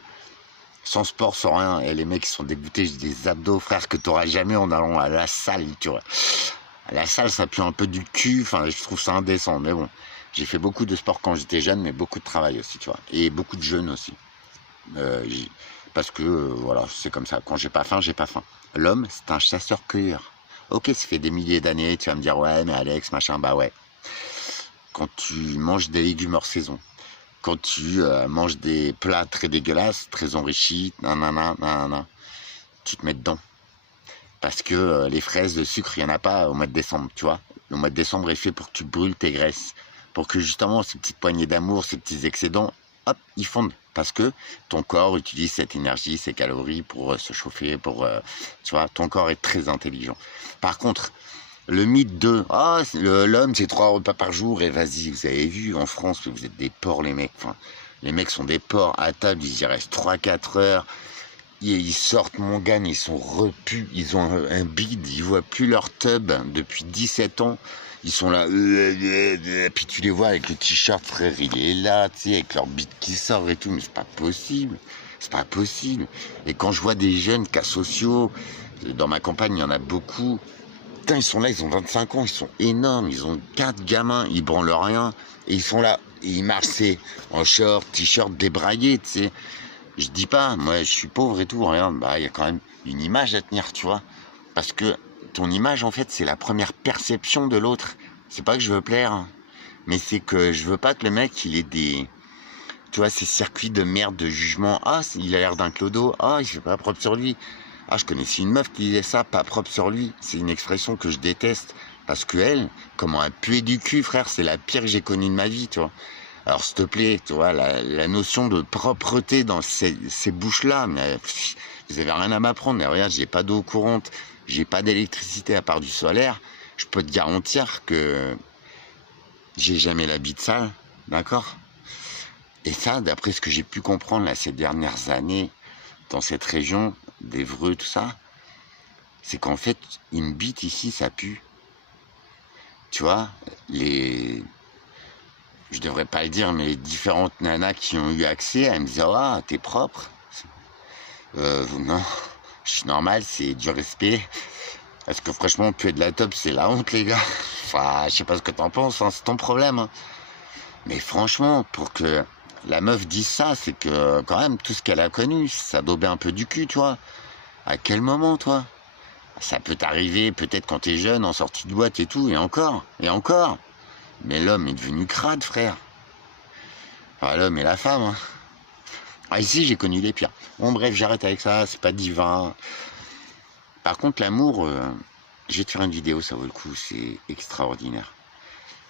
Sans sport, sans rien, et les mecs ils sont dégoûtés, j'ai des abdos, frère, que t'auras jamais en allant à la salle, tu vois. À la salle, ça pue un peu du cul, enfin, je trouve ça indécent, mais bon. J'ai fait beaucoup de sport quand j'étais jeune, mais beaucoup de travail aussi, tu vois. Et beaucoup de jeûne aussi. Parce que, voilà, c'est comme ça. Quand j'ai pas faim, j'ai pas faim. L'homme, c'est un chasseur-cueilleur. Ok, ça fait des milliers d'années, tu vas me dire, ouais, mais Alex, machin, bah ouais. Quand tu manges des légumes hors saison, quand tu manges des plats très dégueulasses, très enrichis, nanana, tu te mets dedans. Parce que les fraises, le sucre, il n'y en a pas au mois de décembre, tu vois. Le mois de décembre est fait pour que tu brûles tes graisses. Pour que justement, ces petites poignées d'amour, ces petits excédents, hop, ils fondent. Parce que ton corps utilise cette énergie, ces calories pour se chauffer, tu vois, ton corps est très intelligent. Par contre, le mythe de l'homme c'est 3 repas par jour et vas-y, vous avez vu en France, vous êtes des porcs les mecs. Enfin, les mecs sont des porcs à table, ils y restent 3-4 heures. Ils sortent mon gagne, ils sont repus, ils ont un bide, ils voient plus leur tub depuis 17 ans. Ils sont là, puis tu les vois avec le t-shirt, frère, il est là, tu sais, avec leur bide qui sort et tout, mais c'est pas possible. C'est pas possible. Et quand je vois des jeunes cas sociaux, dans ma campagne, il y en a beaucoup. Putain, ils sont là, ils ont 25 ans, ils sont énormes, ils ont 4 gamins, ils branlent rien, et ils sont là, et ils marchent, c'est en short, t-shirt, débraillé, tu sais. Je dis pas, moi, je suis pauvre et tout, rien, bah, il y a quand même une image à tenir, tu vois. Parce que ton image, en fait, c'est la première perception de l'autre. C'est pas que je veux plaire, hein, mais c'est que je veux pas que le mec, il ait des... Tu vois, ces circuits de merde, de jugement. Ah, il a l'air d'un clodo. Ah, il fait pas propre sur lui. Ah, je connaissais une meuf qui disait ça, pas propre sur lui. C'est une expression que je déteste. Parce que elle, comment elle puait du cul, frère, c'est la pire que j'ai connue de ma vie, tu vois. Alors, s'il te plaît, tu vois, la notion de propreté dans ces bouches-là, mais vous avez rien à m'apprendre. Mais regarde, j'ai pas d'eau courante, j'ai pas d'électricité à part du solaire. Je peux te garantir que j'ai jamais la bite sale, d'accord? Et ça, d'après ce que j'ai pu comprendre là, ces dernières années, dans cette région, d'Évreux, tout ça, c'est qu'en fait, une bite ici, ça pue. Tu vois, je devrais pas le dire, mais les différentes nanas qui ont eu accès, elles me disaient, ah, t'es propre. Non, je suis normal, c'est du respect. Parce que franchement, puer de la top, c'est la honte, les gars. Enfin, je sais pas ce que t'en penses, hein, c'est ton problème, hein. Mais franchement, pour que la meuf dise ça, c'est que quand même, tout ce qu'elle a connu, ça daubait un peu du cul, tu vois. À quel moment, toi? Ça peut t'arriver peut-être quand t'es jeune, en sortie de boîte et tout, et encore, et encore. Mais l'homme est devenu crade, frère. Enfin, l'homme et la femme, hein. Ah, ici, j'ai connu les pires. Bon, bref, j'arrête avec ça, c'est pas divin. Par contre, l'amour, je vais te faire une vidéo, ça vaut le coup, c'est extraordinaire.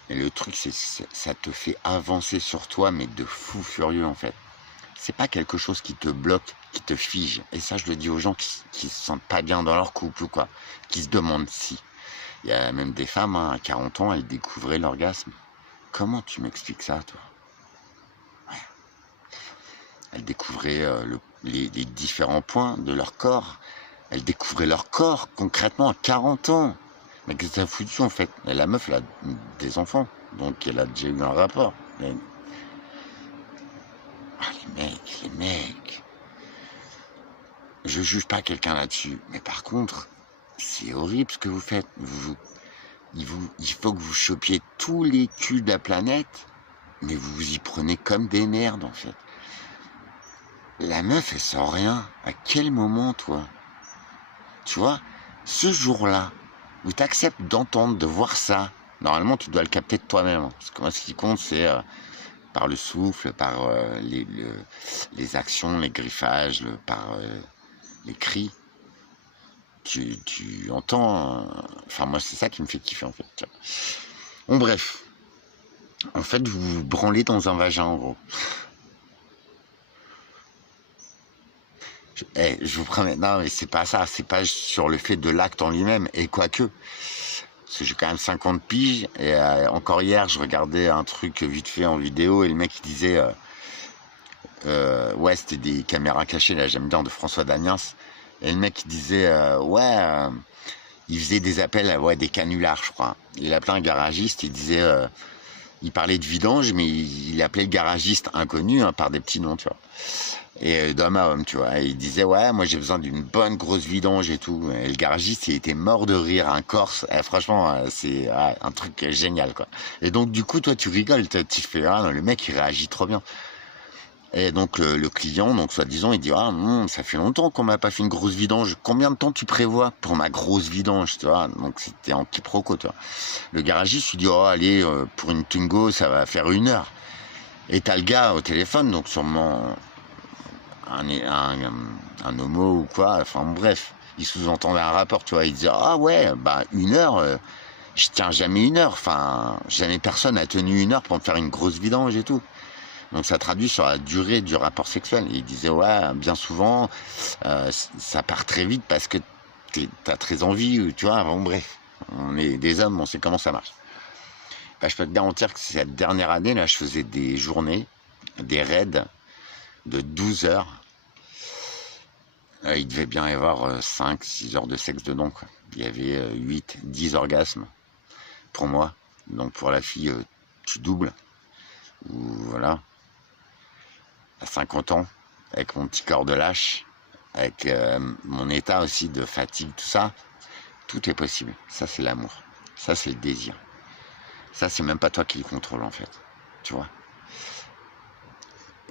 Et le truc, c'est ça te fait avancer sur toi, mais de fou furieux, en fait. C'est pas quelque chose qui te bloque, qui te fige. Et ça, je le dis aux gens qui se sentent pas bien dans leur couple ou quoi, qui se demandent si. Il y a même des femmes, hein, à 40 ans, elles découvraient l'orgasme. Comment tu m'expliques ça, toi? Ouais. Elles découvraient les différents points de leur corps. Elles découvraient leur corps, concrètement, à 40 ans. Mais qu'est-ce que ça a foutu, en fait? Et la meuf, elle a des enfants, donc elle a déjà eu un rapport. Mais... Ah, les mecs... Je juge pas quelqu'un là-dessus, mais par contre, c'est horrible ce que vous faites. Il faut que vous chopiez tous les culs de la planète, mais vous vous y prenez comme des merdes, en fait. La meuf, elle sent rien. À quel moment, toi? Tu vois, ce jour-là, où tu acceptes d'entendre, de voir ça, normalement, tu dois le capter de toi-même. Parce que moi, ce qui compte, c'est par le souffle, par les actions, les griffages, par les cris. Tu entends... Enfin, moi, c'est ça qui me fait kiffer, en fait. Bon, bref. En fait, vous vous branlez dans un vagin, en gros. Je vous promets, non, mais c'est pas ça. C'est pas sur le fait de l'acte en lui-même. Et quoique... Parce que j'ai quand même 50 piges. Et encore hier, je regardais un truc vite fait en vidéo. Et le mec, il disait... ouais, c'était des caméras cachées, là, j'aime bien, de François Damiens. Et le mec, il disait... il faisait des appels à des canulars, je crois. Il appelait un garagiste, il disait... il parlait de vidange, mais il appelait le garagiste inconnu, hein, par des petits noms, tu vois. Et d'homme à homme, tu vois. Et il disait, ouais, moi j'ai besoin d'une bonne grosse vidange et tout. Et le garagiste, il était mort de rire, un Corse. Et franchement, c'est un truc génial, quoi. Et donc, du coup, toi, tu rigoles, tu fais, ah non, le mec, il réagit trop bien. Et donc, le client, donc, soi-disant, il dit, ah, ça fait longtemps qu'on m'a pas fait une grosse vidange. Combien de temps tu prévois pour ma grosse vidange, tu vois? Donc, c'était en quiproquo, tu vois. Le garagiste, il dit, oh, allez, pour une Twingo, ça va faire 1 heure. Et t'as le gars au téléphone, donc sûrement un homo ou quoi, enfin bref, il sous-entendait un rapport, tu vois, il disait, ah ouais, bah 1 heure, je tiens jamais 1 heure, enfin, jamais personne a tenu 1 heure pour me faire une grosse vidange et tout. Donc ça traduit sur la durée du rapport sexuel. Et il disait, ouais, bien souvent, ça part très vite parce que t'as très envie, tu vois, bon bref, on est des hommes, on sait comment ça marche. Bah, je peux te garantir que cette dernière année, là, je faisais des journées, des raids de 12 heures. Il devait bien y avoir 5-6 heures de sexe dedans, quoi. Il y avait 8-10 orgasmes pour moi. Donc pour la fille, tu doubles. Ou voilà. À 50 ans, avec mon petit corps de lâche, avec mon état aussi de fatigue, tout ça, tout est possible. Ça, c'est l'amour. Ça, c'est le désir. Ça, c'est même pas toi qui le contrôle, en fait. Tu vois.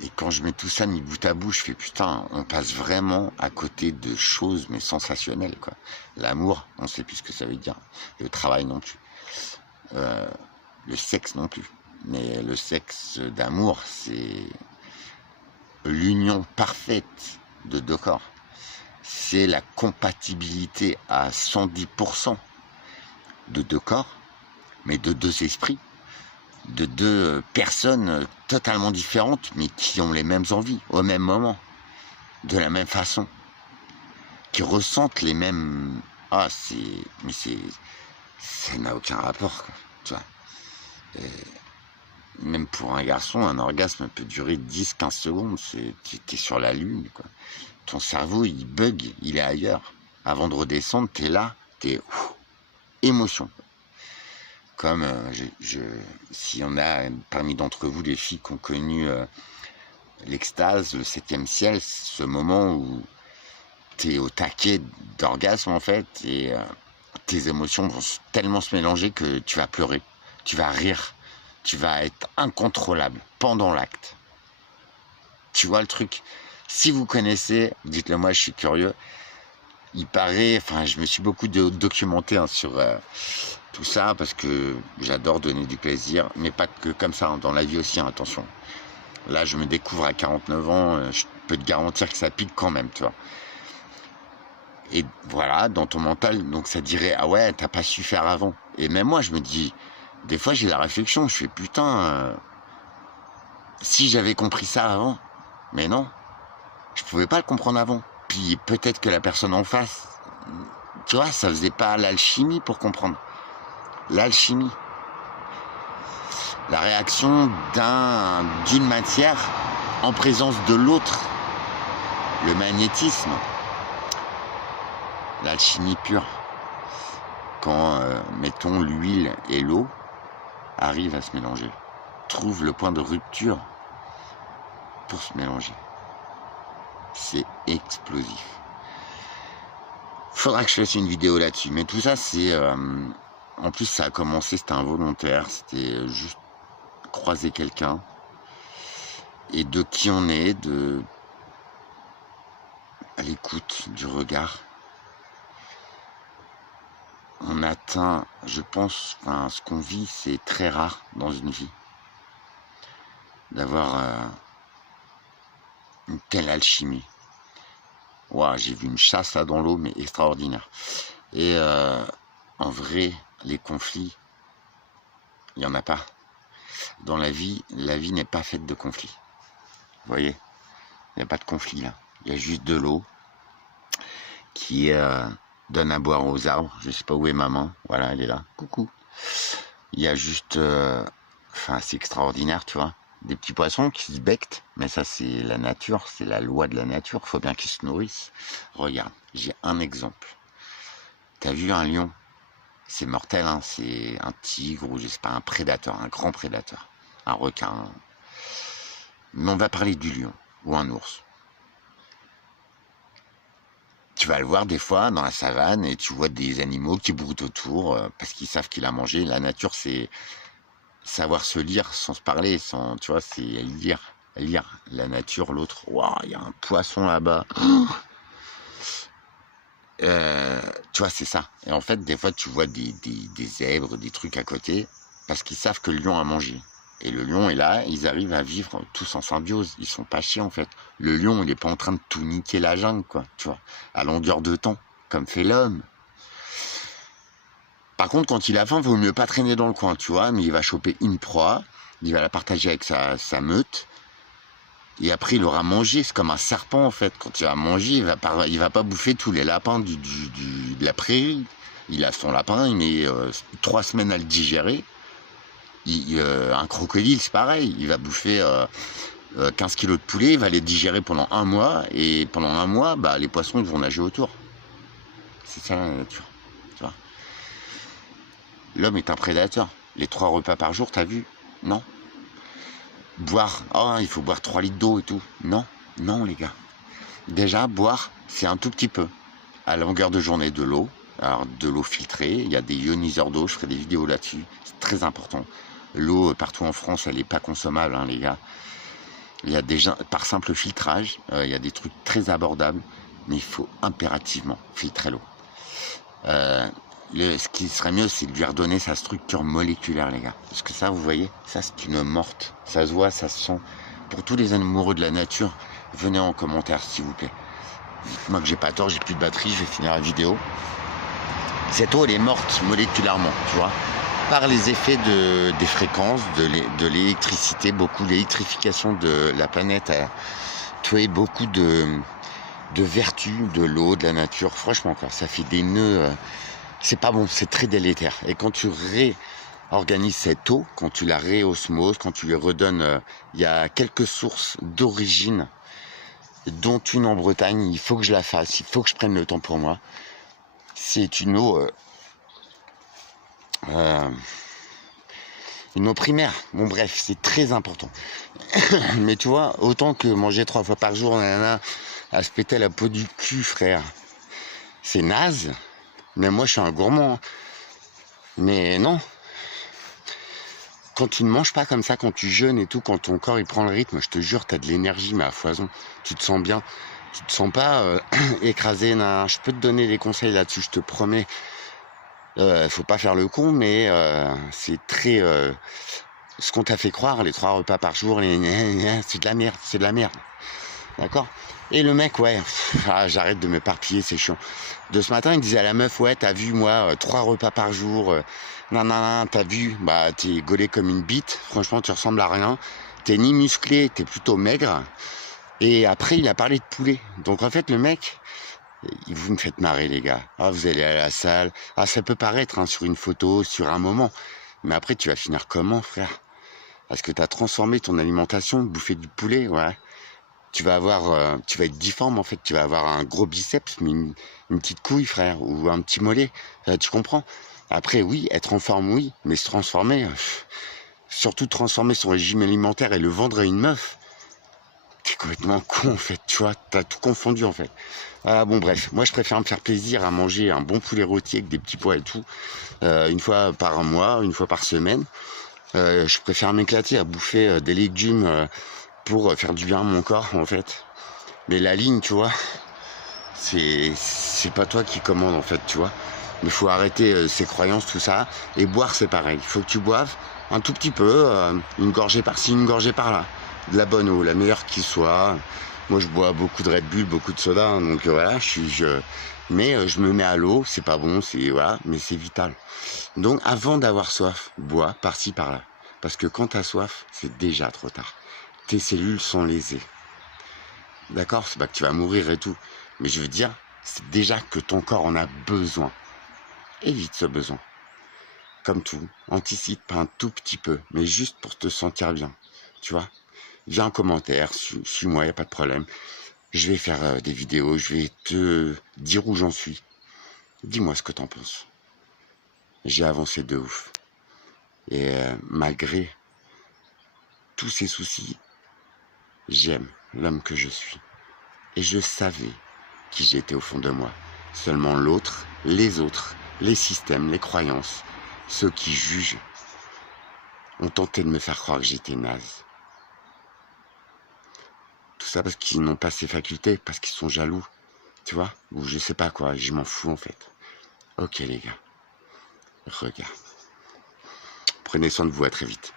Et quand je mets tout ça mis bout à bout, je fais putain, on passe vraiment à côté de choses, mais sensationnelles, quoi. L'amour, on sait plus ce que ça veut dire. Le travail non plus. Le sexe non plus. Mais le sexe d'amour, c'est l'union parfaite de deux corps. C'est la compatibilité à 110% de deux corps, mais de deux esprits, de deux personnes totalement différentes, mais qui ont les mêmes envies, au même moment, de la même façon, qui ressentent les mêmes... Ah, c'est... Mais c'est... Ça n'a aucun rapport, quoi, tu vois. Même pour un garçon, un orgasme peut durer 10-15 secondes, t'es sur la lune, quoi. Ton cerveau, il bug, il est ailleurs. Avant de redescendre, t'es là, émotion. Comme s'il y en a parmi d'entre vous, des filles qui ont connu l'extase, le 7e ciel, ce moment où t'es au taquet d'orgasme, en fait, et tes émotions vont tellement se mélanger que tu vas pleurer, tu vas rire, tu vas être incontrôlable pendant l'acte. Tu vois le truc? Si vous connaissez, dites-le moi, je suis curieux. Il paraît, enfin, je me suis beaucoup documenté sur tout ça parce que j'adore donner du plaisir, mais pas que comme ça, hein, dans la vie aussi, hein, attention. Là, je me découvre à 49 ans, je peux te garantir que ça pique quand même, tu vois. Et voilà, dans ton mental, donc ça dirait, ah ouais, t'as pas su faire avant. Et même moi, je me dis, des fois, j'ai la réflexion, je fais, putain, si j'avais compris ça avant, mais non, je pouvais pas le comprendre avant. Puis peut-être que la personne en face, tu vois, ça faisait pas l'alchimie pour comprendre. L'alchimie. La réaction d'une matière en présence de l'autre. Le magnétisme. L'alchimie pure. Quand, mettons, l'huile et l'eau arrivent à se mélanger. Trouvent le point de rupture pour se mélanger. C'est explosif. Faudra que je fasse une vidéo là-dessus. Mais tout ça, c'est... en plus, ça a commencé, c'était involontaire. C'était juste croiser quelqu'un. Et de qui on est, à l'écoute du regard. On atteint, je pense, enfin, ce qu'on vit, c'est très rare dans une vie. D'avoir une telle alchimie. Ouah, j'ai vu une chasse là dans l'eau, mais extraordinaire. Et en vrai, les conflits, il n'y en a pas. Dans la vie n'est pas faite de conflits. Vous voyez, il n'y a pas de conflit là. Il y a juste de l'eau qui donne à boire aux arbres. Je ne sais pas où est maman. Voilà, elle est là. Coucou. Il y a juste... Enfin, c'est extraordinaire, tu vois. Des petits poissons qui se becquent, mais ça c'est la nature, c'est la loi de la nature, il faut bien qu'ils se nourrissent. Regarde, j'ai un exemple. T'as vu un lion? C'est mortel, hein, c'est un tigre ou je sais pas, un prédateur, un grand prédateur, un requin. Mais on va parler du lion ou un ours. Tu vas le voir des fois dans la savane et tu vois des animaux qui broutent autour parce qu'ils savent qu'il a mangé. La nature, c'est... savoir se lire sans se parler, sans, tu vois, c'est lire la nature, l'autre. Waouh, il y a un poisson là-bas. Tu vois, c'est ça. Et en fait, des fois, tu vois des zèbres, des trucs à côté, parce qu'ils savent que le lion a mangé. Et le lion est là, ils arrivent à vivre tous en symbiose. Ils sont pas chiés, en fait. Le lion, il est pas en train de tout niquer la jungle, quoi, tu vois, à longueur de temps, comme fait l'homme. Par contre, quand il a faim, il vaut mieux pas traîner dans le coin, tu vois, mais il va choper une proie, il va la partager avec sa meute, et après il aura mangé. C'est comme un serpent, en fait. Quand il va manger, il va pas bouffer tous les lapins de la prairie. Il a son lapin, il met 3 semaines à le digérer. Un crocodile, c'est pareil, il va bouffer 15 kilos de poulet, il va les digérer pendant 1 mois, et pendant 1 mois, bah, les poissons ils vont nager autour. C'est ça la nature, tu vois. L'homme est un prédateur. Les 3 repas par jour, t'as vu? Non. Boire, oh, il faut boire 3 litres d'eau et tout. Non. Non, les gars. Déjà, boire, c'est un tout petit peu. À la longueur de journée, de l'eau. Alors, de l'eau filtrée. Il y a des ioniseurs d'eau. Je ferai des vidéos là-dessus. C'est très important. L'eau, partout en France, elle n'est pas consommable, hein, les gars. Il y a déjà, par simple filtrage, il y a des trucs très abordables. Mais il faut impérativement filtrer l'eau. Ce qui serait mieux, c'est de lui redonner sa structure moléculaire, les gars. Parce que ça, vous voyez, ça, c'est une morte. Ça se voit, ça se sent. Pour tous les amoureux de la nature, venez en commentaire, s'il vous plaît. Dites-moi que j'ai pas tort, j'ai plus de batterie, je vais finir la vidéo. Cette eau, elle est morte moléculairement, tu vois, par les effets des fréquences, de l'électricité, beaucoup l'électrification de la planète a tué beaucoup de vertus de l'eau, de la nature. Franchement, quoi, ça fait des nœuds. C'est pas bon, c'est très délétère. Et quand tu réorganises cette eau, quand tu la réosmoses, quand tu lui redonnes, il y a quelques sources d'origine, dont une en Bretagne, il faut que je la fasse, il faut que je prenne le temps pour moi. C'est une eau primaire. Bon bref, c'est très important. Mais tu vois, autant que manger 3 fois par jour, nanana, à se péter la peau du cul, frère. C'est naze. Mais moi, je suis un gourmand. Mais non. Quand tu ne manges pas comme ça, quand tu jeûnes et tout, quand ton corps il prend le rythme, je te jure, t'as de l'énergie, mais à foison. Tu te sens bien. Tu te sens pas écrasé. Non, je peux te donner des conseils là-dessus, je te promets. Faut pas faire le con, mais c'est très... ce qu'on t'a fait croire, les 3 repas par jour, c'est de la merde, c'est de la merde. D'accord? Et le mec, ouais, j'arrête de m'éparpiller, c'est chiant. De ce matin, il disait à la meuf, ouais, t'as vu, moi, 3 repas par jour, non, t'as vu, bah, t'es gaulé comme une bite, franchement, tu ressembles à rien, t'es ni musclé, t'es plutôt maigre. Et après, il a parlé de poulet. Donc, en fait, le mec, vous me faites marrer, les gars. Ah, vous allez à la salle. Ah, ça peut paraître, hein, sur une photo, sur un moment. Mais après, tu vas finir comment, frère? Parce que t'as transformé ton alimentation, bouffer du poulet, ouais. Tu vas être difforme en fait, tu vas avoir un gros biceps, mais une petite couille, frère, ou un petit mollet, tu comprends? Après, oui, être en forme, oui, mais se transformer, surtout transformer son régime alimentaire et le vendre à une meuf, t'es complètement con en fait, tu vois, t'as tout confondu en fait. Ah bon bref, moi je préfère me faire plaisir à manger un bon poulet rôti avec des petits pois et tout, une fois par mois, une fois par semaine. Je préfère m'éclater à bouffer des légumes pour faire du bien à mon corps en fait. Mais la ligne, tu vois, c'est pas toi qui commande en fait, tu vois. Mais faut arrêter ces croyances, tout ça. Et boire, c'est pareil. Il faut que tu boives un tout petit peu, une gorgée par-ci, une gorgée par-là. De la bonne eau, la meilleure qui soit. Moi, je bois beaucoup de Red Bull, beaucoup de soda, hein, donc voilà, mais je me mets à l'eau, c'est pas bon, voilà, mais c'est vital. Donc, avant d'avoir soif, bois par-ci, par-là. Parce que quand t'as soif, c'est déjà trop tard. Tes cellules sont lésées. D'accord? C'est pas que tu vas mourir et tout. Mais je veux dire, c'est déjà que ton corps en a besoin. Évite ce besoin. Comme tout, anticipe un tout petit peu, mais juste pour te sentir bien. Tu vois? Viens en commentaire, suis-moi, y a pas de problème. Je vais faire des vidéos, je vais te dire où j'en suis. Dis-moi ce que t'en penses. J'ai avancé de ouf. Et malgré tous ces soucis, j'aime l'homme que je suis. Et je savais qui j'étais au fond de moi. Seulement l'autre, les autres, les systèmes, les croyances, ceux qui jugent, ont tenté de me faire croire que j'étais naze. Tout ça parce qu'ils n'ont pas ces facultés, parce qu'ils sont jaloux, tu vois, ou je sais pas quoi, je m'en fous en fait. Ok les gars, regarde. Prenez soin de vous, à très vite.